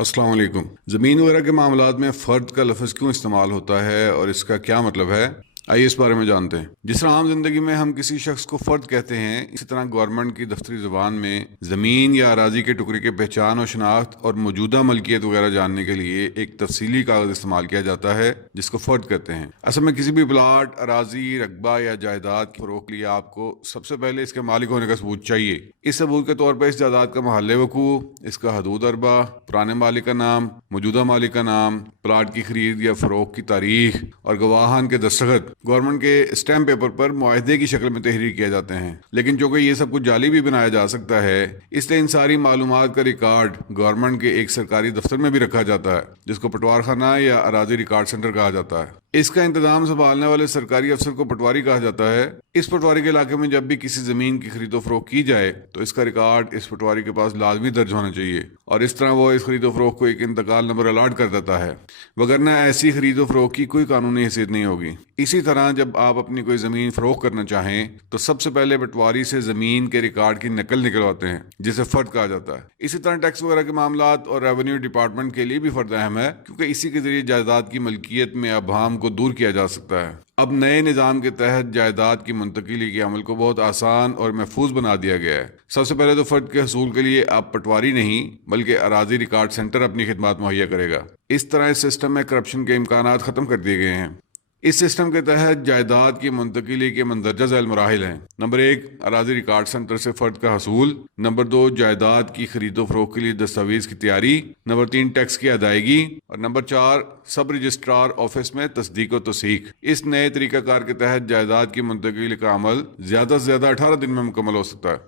अस्सलाम वालेकुम। ज़मीन वगैरह के मामलात में फ़र्द का लफ्ज़ क्यों इस्तेमाल होता है और इसका क्या मतलब है, आइए इस बारे में जानते हैं। जिस तरह आम जिंदगी में हम किसी शख्स को फ़र्द कहते हैं, इसी तरह गवर्नमेंट की दफ्तरी ज़बान में ज़मीन या अराजी के टुकड़े के पहचान और शनाख्त और मौजूदा मलकियत वगैरह जानने के लिए एक तफसीली कागज़ इस्तेमाल किया जाता है जिसको फ़र्द कहते हैं। असल में किसी भी प्लाट, अराजी, रकबा या जायदाद की फ़रोख्त के लिए आपको सबसे पहले इसके मालिक होने का सबूत चाहिए। इस सबूत के तौर पर इस जायदाद का महल वकू, इसका हदूद अरबा, पुराने मालिक का नाम, मौजूदा मालिक का नाम, प्लाट की खरीद या फरोख्त की तारीख और गवाहान के दस्तखत गवर्नमेंट के स्टैम्प पेपर पर मुआहदे की शक्ल में तहरीर किए जाते हैं। लेकिन चूंकि ये सब कुछ जाली भी बनाया जा सकता है, इसलिए इन सारी मालूमात का रिकॉर्ड गवर्नमेंट के एक सरकारी दफ्तर में भी रखा जाता है जिसको पटवार खाना या अराजी रिकॉर्ड सेंटर कहा जाता है। इसका इंतजाम संभालने वाले सरकारी अफसर को पटवारी कहा जाता है। इस पटवारी के इलाके में जब भी किसी जमीन की खरीदो फरोख्त की जाए तो इसका रिकॉर्ड इस पटवारी के पास लाजमी दर्ज होना चाहिए और इस तरह वो इस खरीदो फरोख्त को एक इंतकाल नंबर अलॉट कर देता है, वगरना ऐसी खरीदो फरोख्त की कोई कानूनी हैसियत नहीं होगी। इसी तरह जब आप अपनी कोई ज़मीन फरोख्त करना चाहें तो सबसे पहले पटवारी से ज़मीन के रिकॉर्ड की नकल निकलवाते हैं जिसे फ़र्द कहा जाता है। इसी तरह टैक्स वगैरह के मामलात और रेवेन्यू डिपार्टमेंट के लिए भी फ़र्द अहम है, क्योंकि इसी के ज़रिए जायदाद की मलकियत में अबहम को दूर किया जा सकता है। अब नए निज़ाम के तहत जायदाद की मुंतकिली के अमल को बहुत आसान और महफूज बना दिया गया है। सबसे पहले तो फ़र्द के हसूल के लिए आप पटवारी नहीं बल्कि अराजी रिकॉर्ड सेंटर अपनी खिदमत मुहैया करेगा। इस तरह इस सिस्टम में करप्शन के इम्कानात ख़त्म कर दिए गए हैं। इस सिस्टम के तहत जायदाद की मुंतकिली के मंदरजा झैल मराहिल हैं। नंबर 1, अराजी रिकॉर्ड सेंटर से फ़र्द का हसूल। नंबर 2, जायदाद की खरीदो फरोख्त के लिए दस्तावेज की तैयारी। नंबर 3, टैक्स की अदायगी। और नंबर 4, सब रजिस्ट्रार ऑफिस में तस्दीक व तौसीक। इस नए तरीकाकार के तहत जायदाद की मुंतकिली का अमल ज़्यादा से ज़्यादा 18 दिन में मुकम्मल हो सकता है।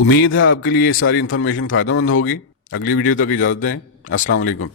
उम्मीद है आपके लिए ये सारी इन्फॉर्मेशन फ़ायदेमंद होगी। अगली वीडियो तक इजाज़त दें। अस्सलाम वालेकुम।